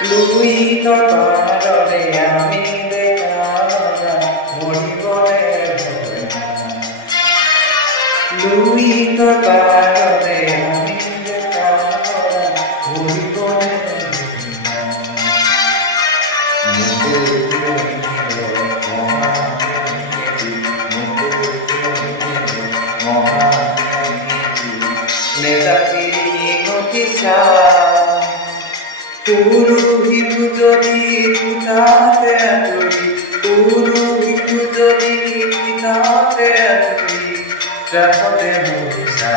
লুইত পাৰৰে আমি দেখা মৰিবলে লুইত পাৰৰে আমি দেখা মৰিবলে নেতাগিৰি নতিছা পুৰোহিতু যদি পিতাতে আঁতৰি পুৰোহিতু যদি পিতাতে আঁতৰি ৰাসতে মৰিছা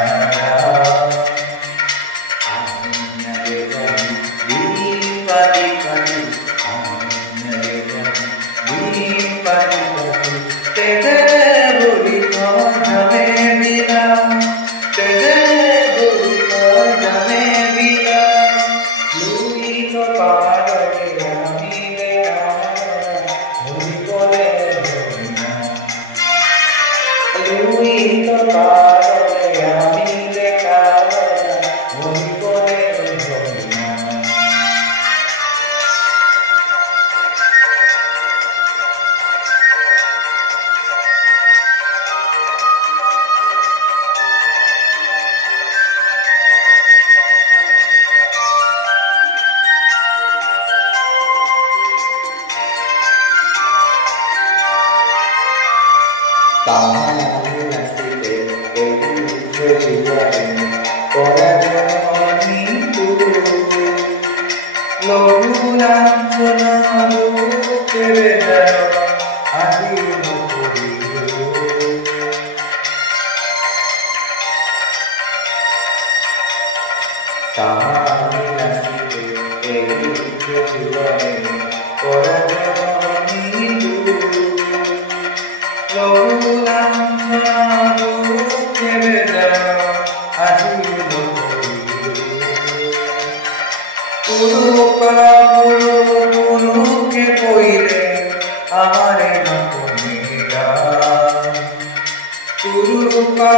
পুৰুকে কইলে আমাৰে নতুন পুৰুকা